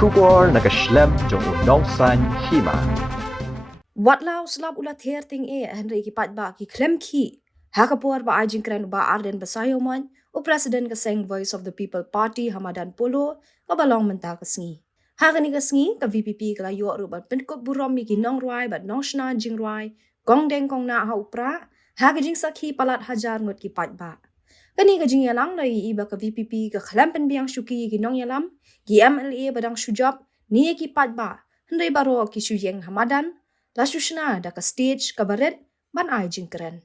kubor nakaslem jong udongsan hima. Wat lau slap ulat herting Henry kipat ba ki klem ki. Hakapur ba ajing kren ba Arden Basayoman o President kaseng Voice of the People Party Hamadan Polo kabalong menta kasngi. Hakani kasngi ka VPP kala yo rubat penkop burom mi ginong ruai bat nong shna jing ruai gong deng kong na ha upra hakajing sakhi palat hajar ngot kipat ba. Kani kajing yalang lai iba ka VPP ka klem pen biang syuki ginong yalam ki MLA badang syujab ni kipat ba. Henry baro ki syuyeng Hamadan Lasushna da ka stage kabaret ban ay jingkeren.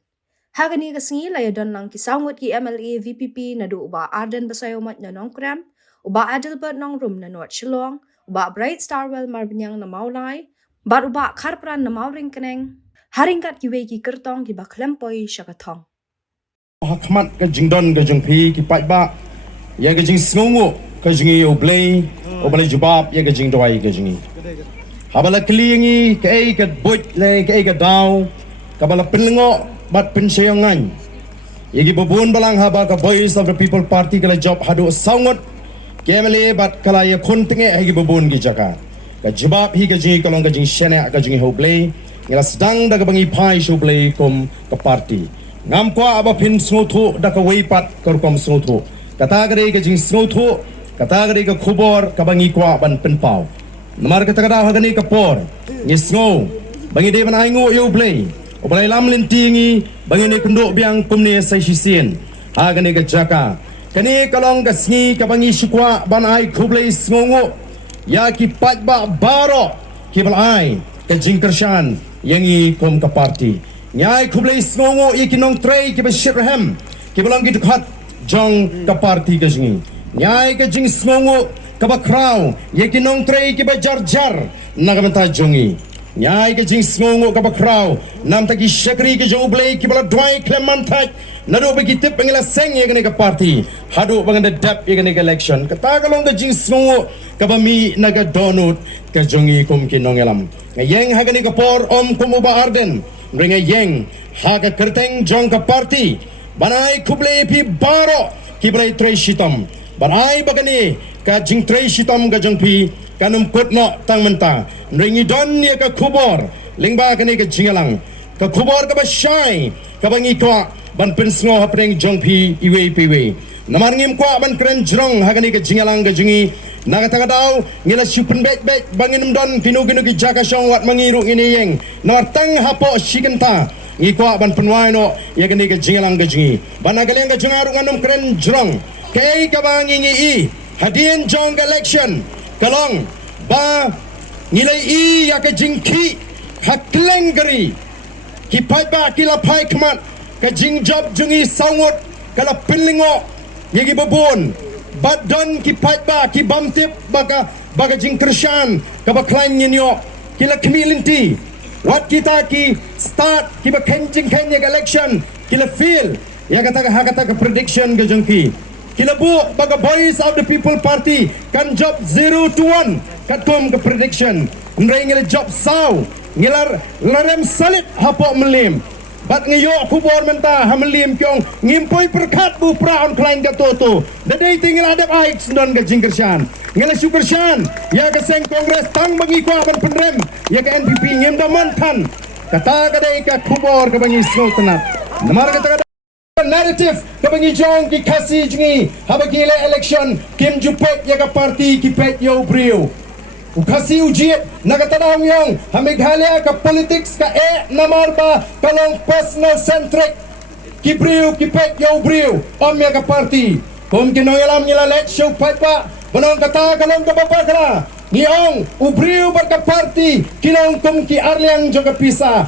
Hagani kasngi layadon lang kisangot ki MLA VPP na do uba Arden Basayomat na nongkram, uba Adelbert nong room na North Shillong, uba Bright Starwell marbanyang na maulay, bar uba Karpran na mauring kaneng, haringkat ki wei ki kertong ki baklempoy siya katong. Hakmat ka jingdon ka jingpi ki ba ya ka jing sngongo ka jingi oblay jubab ya ka jing doai ka jingi. Habala kelingi ke ka bot le ke ka daw kabala penlengo bat pensayangan yagi babun balang haba ka Voice of the People Party kala job hadu sangot kemele bat kala ya kontenge hagi babun gi jaka ka jibab hi ka jingi kalong ka jingi shena ka jingi hoblay ngila sedang da ka bangi pai shoblay kom ka party ngam kwa aba pin snotho da ka weipat kar kom snotho kata gare ka jingi snotho kata gare ka khubor ka bangi kwa ban penpau Namar kata kata hagani kapor ngisngo bangi de ban aingo yo play o balai lam lentingi bangi ne kundok biang kumne sai sisien hagani ka jaka kani kalong ka sngi ka bangi shukwa ban ai khublei sngongo ya ki patba baro ki balai ka jingkershan yangi kom ka party nyai khublei sngongo ikinong trei ki bashirham ki balang ki dukhat jong ka party ka jingi nyai ka jing sngongo kaba kraw yekinong trei kiba jar nagamanta jongi nyai ke jing sngongo kaba kraw nam taki shakri ke joblay kibala dwai klemantai nado bagi tip pengela seng yegane ka party hadu banganda dap yegane ka election kata kalong ke jing sngongo kaba mi naga donut ka jongi kum kinong elam ngayeng hagani ka por om kumuba Arden ringa yeng haga kerteng jong ka party banai kublay pi baro kiblay trei shitam banai bagani ka jing trei shitam ka jong pi kanum kutno tang menta ringi don ya ka kubor lingba kani ka jingalang ka kubor ka ba shai ka bangi kwa ban pensngo hapeng jong pi iwe piwe namar ngim kwa ban kren jrong hagani ka jingalang ka jingi nagatanga daw ngila supen bet bangin don kinu ki jaka shong wat mangiru ini yeng namar tang hapo shikenta ngi kwa ban penwai no ya kani ka jingalang ka jingi banagaleng ka jungaru nganum kren jrong kay ka bangi ngi Hadian jong election kalong ba nilai i ya ka jingki haklengari ki pai ba kila pai kmat ka jingjab jungi sangot kala pinlingo yegi babon bat don ki pai ba ki bamtip baga jingkershan ka ba klan nyo kila kemilinti wat kita ki start ki ba kenjing election kila feel ya kata ka prediction ka jongki Kila bu baga Voice of the People Party kan job 0 to 1 katum ke prediction nrai ngila job saw ngilar larem salit hapo melim bat ngayo kubor menta hamelim kyong ngimpoi perkat bu praon klein ka toto dadai tinggal adap aik sendon ka jingkershan ngila supershan ya ka seng kongres tang bangi kwa ban pendrem ya ka NPP ngim da mantan kata kadai ka kubor ka bangi sultanat namar kata narrative kabangi jong ki kasi jingi habagi election kim jupet ya ka party ki pet yo brio ukasi ujiet nagatadang yong hamighalya ka politics ka namar ba kalong personal centric ki brio ki pet yo brio om ya ka party kum kinoyalam nila let show pet pa banong kata kalong ka papakra Niong ubriu berka party kilong kum ki Arliang jo kapisa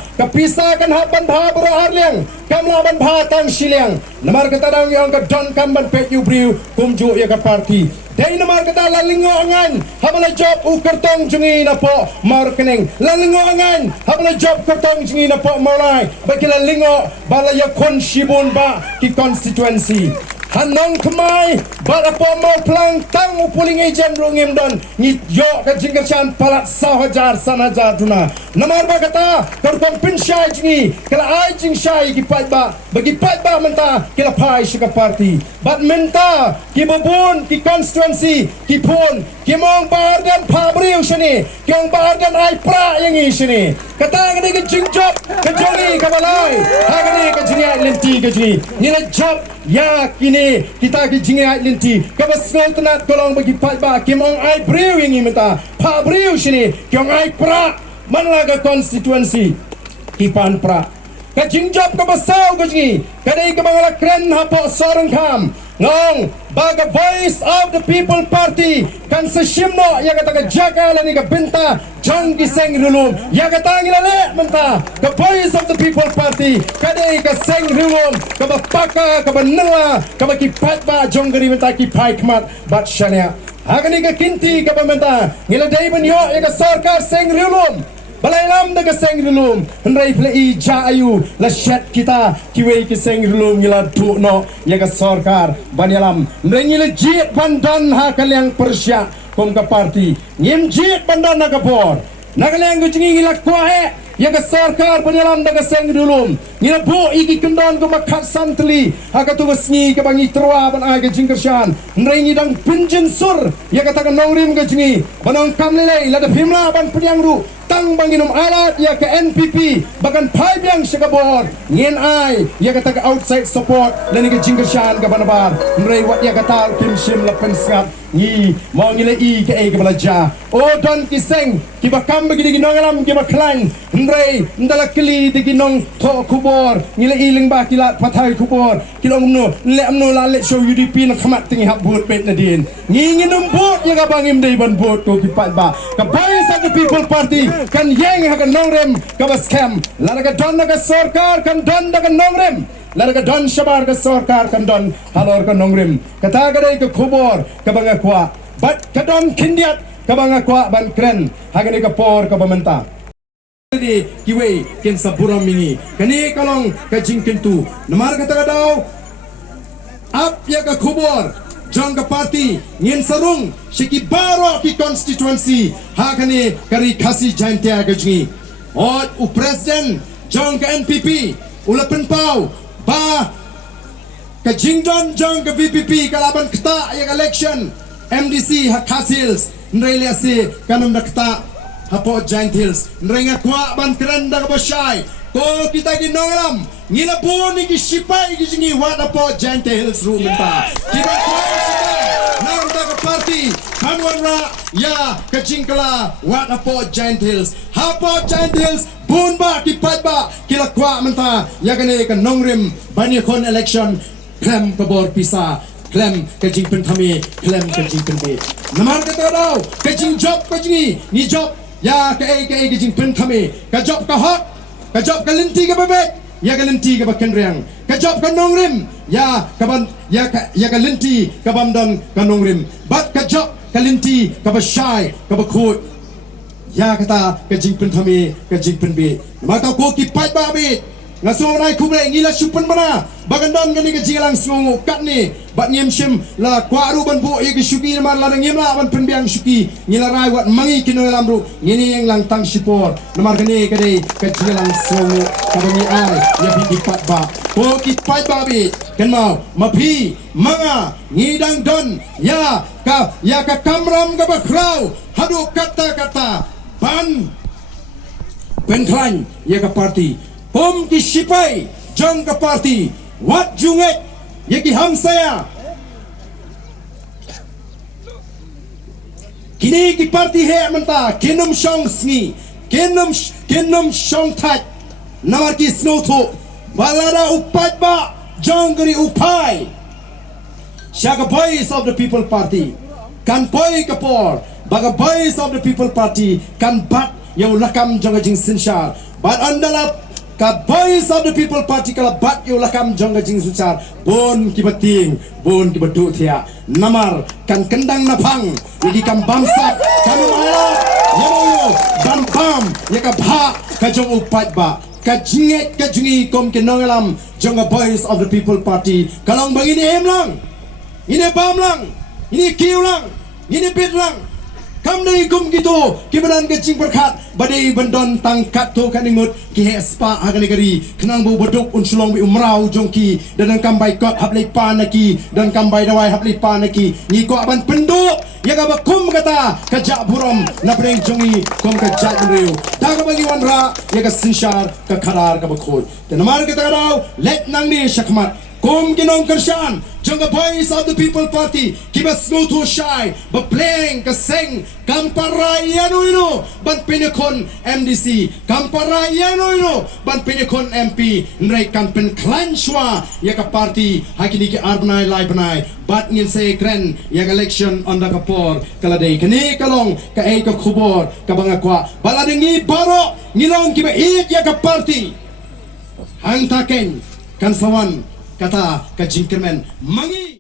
kan haban bha bro Arliang kam laban bha tang siliang namar kata dang yong ka don kam ban pet ubriu kum jo ya ka party dai namar kata lalingo angan habala job u kertong jungi na po marketing lalingo angan habala job kertong jungi na po molai bakila lingo bala ya kon shibun ba ki constituency Hanong kemai But apa mau pelang tang upuling ejen rungim don ni yo ka jingkerchan palat sahajar sanajar tuna. Namar ba kata korkom pinsyai jingi kala ai jing syai ki pai ba bagi pai ba menta kila pai shika party. But menta ki bubun ki constituency ki pun ki mong bardan pabriu shini ki mong bardan ai pra yang i shini. Kata ngani ki jingjob ka jongi ka balai. Ha ngani ka jingi ai lenti ka jingi. Ni la job ya kini kita ki jingi ai lenti ka basol tanat kolong bagi pai ba ki mong ai briu yang i menta pabriu shini ki mong ai pra manlaga constituency kipan pra ka jingjob ka basaw ka jingi kadai ka mga kren hapo sorong kam ngong baga voice of the people party kan sa shimno ya kata ka jakala ni ka binta jang giseng rulum ya kata ngilale menta ka voice of the people party kadai ka seng rulum ka bapaka ka banala ka bakipat ba jong gari menta ki pai kmat bat shania agani ka kinti ka pamenta ngiladai ban yo ya ka sarkar seng rulum balai lam da keseng rilum hendrai plei ja ayu la shet kita kiwei keseng rilum ngila tu no ya ka sarkar banyalam hendrai ngila jit bandan ha kalyang persya kom ka parti ngim jit bandan na ka por nagalyang gujingi ngila kwae ya ka sarkar banyalam da keseng rilum ngila bu iki kendon ko makat santli ha ka tu besngi ka bangi terwa ban ai ka jingkershan hendrai ngidang pinjin sur ya ka ta ka nongrim ka jingi banong kamlelai la da phimla ban pediang ru tang banginum alat ya ke NPP bahkan pai biang sekabor ngin ai ya kata ke outside support dan ke jingkershan ke banabar mrei wat ya kata kim sim la pensat ni mau ngile i ke ai ke belaja o don kiseng ki bakam bagi di nongalam ki baklan mrei ndala kli di ginong to kubor ngile i ling ba kilat pathai kubor kilong no le amno la le show UDP na khamat tingi hab bot bet na din ngi nginum bot ya ka bangim dei ban bot ko ki pat ba ka voice of the people party kan yeng ha kan nongrem ka bas kem lara ka don ka sarkar kan don ka nongrem lara ka don shabar ka sarkar kan don halor ka nongrem kata ka dei ka khubor ka banga kwa bat ka don kindiat ka banga kwa ban kren ha ka ka por ka bamenta di kiwe ken saburam mingi kani kalong ka jingkentu namar kata ka daw ap ya ka khubor jang ka party ngin sarung shiki baro ki constituency hakane kari khasi jante agajni और उ president jang ka NPP ulapan pau ba ka jingdon jang ka VPP kalaban kta ya election MDC ha khasils nrelia se kanam dakta hapo giant hills nrenga kwa ban krenda ka bashay ko kita ginongalam ngila po ni kisipay gisingi wala po giant hills rumenta kita kwa nang daga party kanwan ra ya kajingkala wala po giant hills hapo giant hills bunba kipat ba kila kwa menta ya gane ka nongrim bani kon election klem kabor pisa klem kajing pentami klem kajing penbe namar kata daw kajing job kajing ni job ya ke kajing pentami ka job ka hot ka job ka linti ka bebek ya ka linti ka bakenriang ka job ka nongrim ya ka ban ya ka linti ka bamdon ka nongrim bat ka job ka linti ka bashay ka bakut ya kata kajing pentami kajing penbe maka ko ki pat ba bit ngaso nai kuble ngila supan mana bagandon gani ka jilang sungu kat ni bat ngiem shim la kwaru ban bu ye shuki mar la ngiem la ban penbiang shuki ngila rai wat mangi kino lamru ngini yang lang tang sipor namar gani ka dei ka jilang sungu ka bani ai ya bi pat ba ko ki pat ba bi kan mau mapi manga ngidang don ya ka kamram ka bakrau hadu kata ban penklan ya ka party Om ki sipai jang ka party wat junget ye ki hamsaya kini ki party he menta kinum shong sngi kinum shong that namar ki snow tho balada upat ba jangri upai shaka voice of the people party kan poi kapor baga voice of the people party kan bat yang lakam janga jing sinshar bat andala ka voice of the people party kala bat yo lakam jongga jing sucar bon kibating bon kibatu thia namar kan kendang napang jadi kam bamsat kanu ala yo ban bam ya ka bha ka jong upat ba ka jinget ka jungi kom ke nongalam jongga voice of the people party kalong bangini em lang ini bam lang, ini kiu lang, ini bit lang. Kam dai gum gitu, kibanan ke cing berkat, badai bandon tangkat tu kan ingut, ki hespa agak negeri, kenang bu beduk unsulong bi umrau jongki, dan kambai kot hablai panaki, dan kambai dawai hablai panaki, ni ko aban penduk, ya ka kum kata, kajak burom, na breng jongi, kum kajak riu, dah ka bagi wanra, ya ka sinsyar, ka karar ka bakut, dan namar kita kadau, let nang ni syakmat, kum ginong kersyan, jangka voice of the people party, kibas ngutu shy, beplang keseng, kamparayano ino, ban pinakon MDC, kamparayano ino, ban pinakon MP, nrai kampen klanshwa, ya ka party, hakini ki arbanai lai banai, bat ngin se kren, ya ka election on the kapor, kaladei kani kalong, ka ei ka kubor, ka bangakwa, baladengi baro, ngilong kiba iit ya ka party, hang taken, kan sawan, kata ka jingkermen mangi